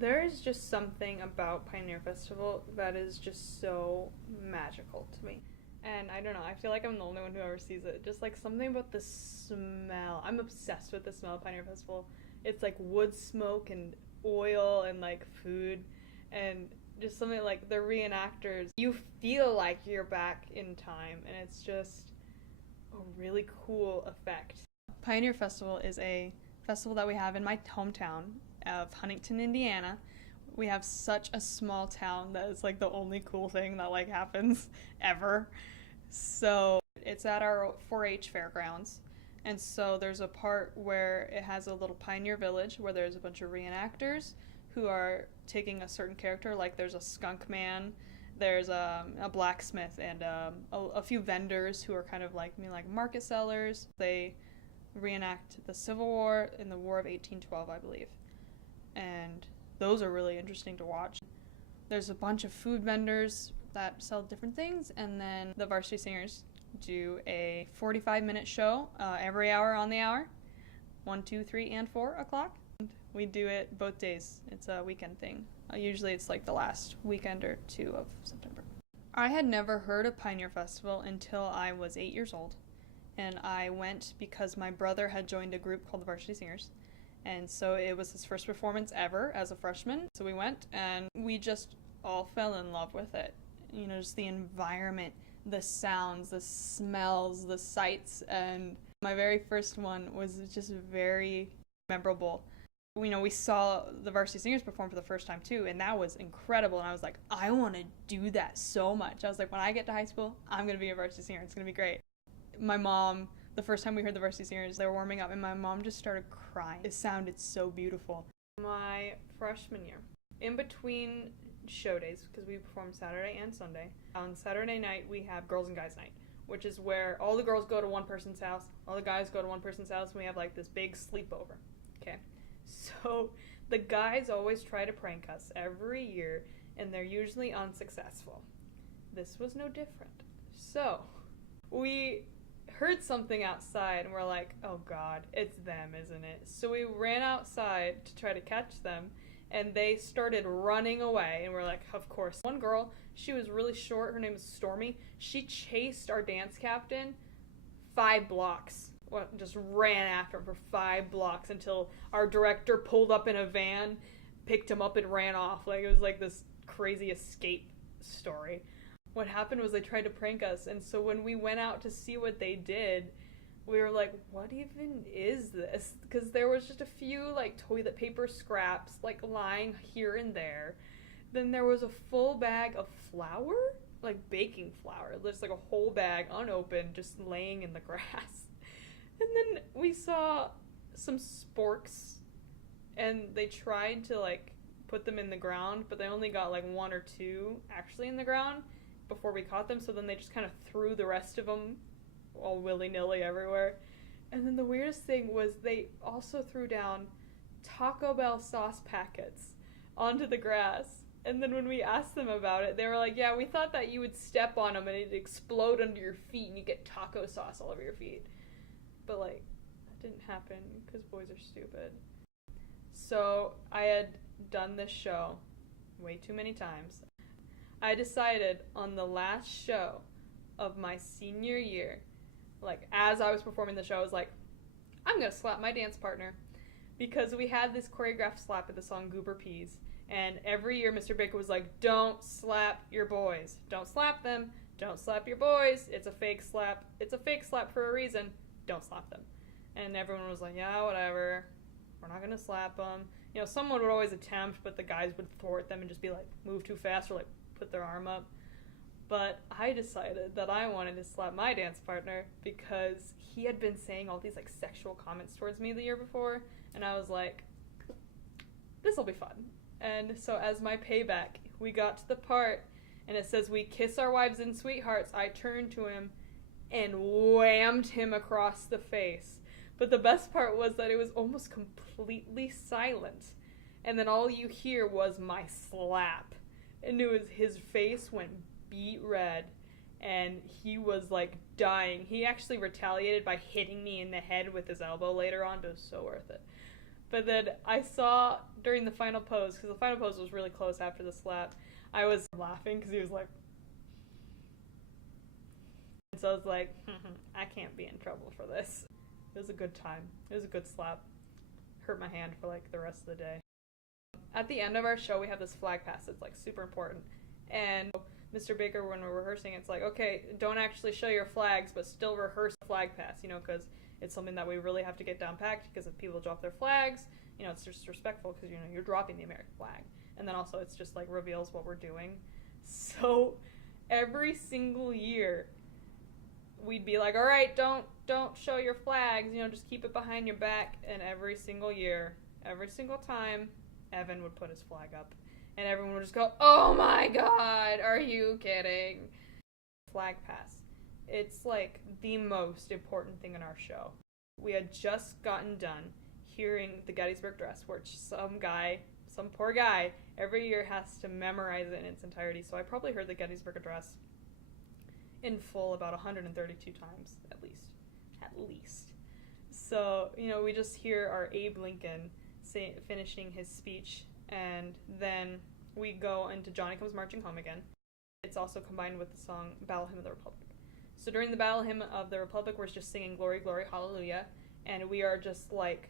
There is just something about Pioneer Festival that is just so magical to me. And I don't know, I feel like I'm the only one who ever sees it. Just like something about the smell. I'm obsessed with the smell of Pioneer Festival. It's like wood smoke and oil and like food and just something like the reenactors. You feel like you're back in time and it's just a really cool effect. Pioneer Festival is a festival that we have in my hometown of Huntington, Indiana. We have such a small town that it's like the only cool thing that like happens ever. So it's at our 4-H fairgrounds. And so there's a part where it has a little pioneer village where there's a bunch of reenactors who are taking a certain character. Like there's a skunk man, there's a blacksmith, and a few vendors who are kind of like like market sellers. They reenact the Civil War in the War of 1812, I believe. And those are really interesting to watch. There's a bunch of food vendors that sell different things, and then the Varsity Singers do a 45-minute show every hour on the hour, 1, 2, 3, and 4 o'clock. We do it both days. It's a weekend thing. Usually it's like the last weekend or two of September. I had never heard of Pioneer Festival until I was 8 years old, and I went because my brother had joined a group called the Varsity Singers. And so it was his first performance ever as a freshman. So we went and we just all fell in love with it. You know, just the environment, the sounds, the smells, the sights. And my very first one was just very memorable. You know, we saw the Varsity Singers perform for the first time too, and that was incredible. And I was like, I want to do that so much. I was like, when I get to high school, I'm going to be a Varsity Singer. It's going to be great. My mom, the first time we heard the Varsity Singers, they were warming up, and my mom just started crying. It sounded so beautiful. My freshman year, in between show days, because we perform Saturday and Sunday, on Saturday night we have Girls and Guys Night, which is where all the girls go to one person's house, all the guys go to one person's house, and we have like this big sleepover. Okay, so the guys always try to prank us every year, and they're usually unsuccessful. This was no different. So we heard something outside and we're like, oh god, it's them, isn't it? So we ran outside to try to catch them, and they started running away, and we're like, of course. One girl, she was really short, her name was Stormy, she chased our dance captain 5 blocks. Well, just ran after him for 5 blocks until our director pulled up in a van, picked him up, and ran off. Like, it was like this crazy escape story. What happened was they tried to prank us, and so when we went out to see what they did, we were like, what even is this? Because there was just a few like toilet paper scraps like lying here and there. Then there was a full bag of flour, like baking flour, just like a whole bag unopened, just laying in the grass. And then we saw some sporks, and they tried to like put them in the ground, but they only got like 1 or 2 actually in the ground before we caught them, so then they just kind of threw the rest of them all willy-nilly everywhere. And then the weirdest thing was they also threw down Taco Bell sauce packets onto the grass. And then when we asked them about it, they were like, yeah, we thought that you would step on them and it'd explode under your feet and you get taco sauce all over your feet. But like, that didn't happen because boys are stupid. So I had done this show way too many times. I decided on the last show of my senior year, like as I was performing the show, I was like, I'm gonna slap my dance partner, because we had this choreographed slap at the song Goober Peas, and every year Mr. Baker was like, don't slap your boys, don't slap them, don't slap your boys, it's a fake slap, it's a fake slap for a reason, don't slap them. And everyone was like, yeah, whatever, we're not gonna slap them. You know, someone would always attempt, but the guys would thwart them and just be like, move too fast, or like put their arm up. But I decided that I wanted to slap my dance partner because he had been saying all these like sexual comments towards me the year before, and I was like, this'll be fun. And so as my payback, we got to the part and it says we kiss our wives and sweethearts. I turned to him and whammed him across the face. But the best part was that it was almost completely silent, and then all you hear was my slap. And it was, his face went beet red, and he was like dying. He actually retaliated by hitting me in the head with his elbow later on, but it was so worth it. But then I saw during the final pose, because the final pose was really close after the slap, I was laughing because he was like, and so I was like, I can't be in trouble for this. It was a good time. It was a good slap. Hurt my hand for like the rest of the day. At the end of our show, we have this flag pass that's like super important. And Mr. Baker, when we're rehearsing, it's like, okay, don't actually show your flags, but still rehearse the flag pass, because it's something that we really have to get down packed, because if people drop their flags, it's just respectful because, you're dropping the American flag. And then also it's just like reveals what we're doing. So every single year we'd be like, all right, don't show your flags, just keep it behind your back. And every single year, every single time, Evan would put his flag up. And everyone would just go, oh my God, are you kidding? Flag pass. It's like the most important thing in our show. We had just gotten done hearing the Gettysburg Address, which some poor guy, every year has to memorize it in its entirety. So I probably heard the Gettysburg Address in full about 132 times, at least. So, we just hear our Abe Lincoln finishing his speech, and then we go into Johnny Comes Marching Home Again. It's also combined with the song Battle Hymn of the Republic. So during the Battle Hymn of the Republic, we're just singing Glory, Glory, Hallelujah, and we are just like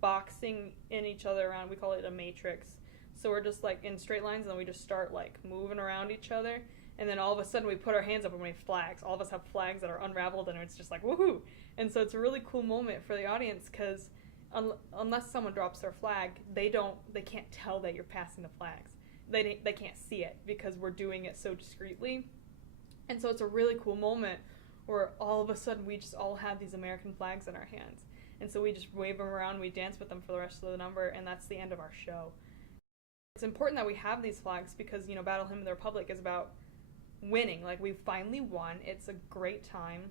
boxing in each other around. We call it a matrix. So we're just like in straight lines, and then we just start like moving around each other, and then all of a sudden we put our hands up and we have flags. All of us have flags that are unraveled, and it's just like woohoo! And so it's a really cool moment for the audience, because unless someone drops their flag, they can't tell that you're passing the flags. They can't see it because we're doing it so discreetly. And so it's a really cool moment where all of a sudden we just all have these American flags in our hands. And so we just wave them around, we dance with them for the rest of the number, and that's the end of our show. It's important that we have these flags because, Battle Hymn of the Republic is about winning. Like, we finally won. It's a great time.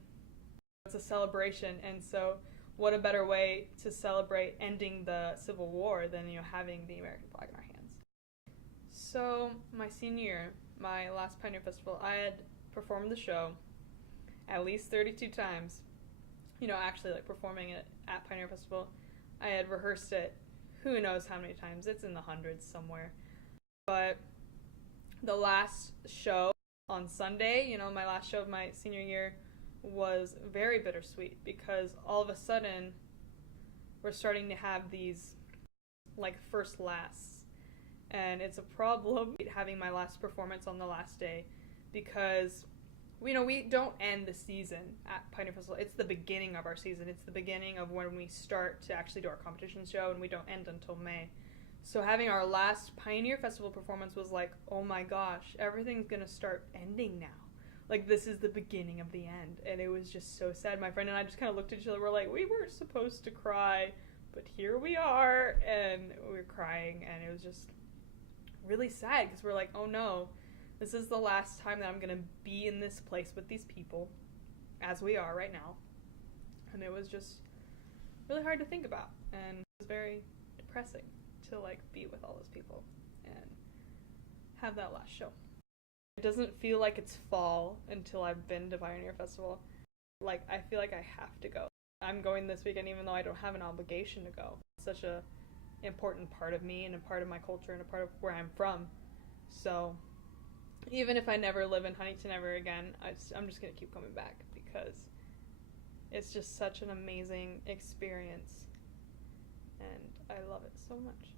It's a celebration, and so what a better way to celebrate ending the Civil War than, having the American flag in our hands. So, my senior year, my last Pioneer Festival, I had performed the show at least 32 times. Actually, performing it at Pioneer Festival. I had rehearsed it who knows how many times. It's in the hundreds somewhere. But the last show on Sunday, my last show of my senior year, was very bittersweet because all of a sudden we're starting to have these first lasts, and it's a problem having my last performance on the last day because we don't end the season at Pioneer Festival. It's the beginning of our season. It's the beginning of when we start to actually do our competition show, and we don't end until May. So having our last Pioneer Festival performance was like, oh my gosh, everything's gonna start ending now. This is the beginning of the end. And it was just so sad. My friend and I just kind of looked at each other. We're like, we weren't supposed to cry, but here we are. And we were crying, and it was just really sad because we're like, oh no, this is the last time that I'm going to be in this place with these people, as we are right now. And it was just really hard to think about. And it was very depressing to be with all those people and have that last show. It doesn't feel like it's fall until I've been to Pioneer Festival. I feel like I have to go. I'm going this weekend even though I don't have an obligation to go. It's such a important part of me and a part of my culture and a part of where I'm from. So even if I never live in Huntington ever again, I'm just going to keep coming back because it's just such an amazing experience. And I love it so much.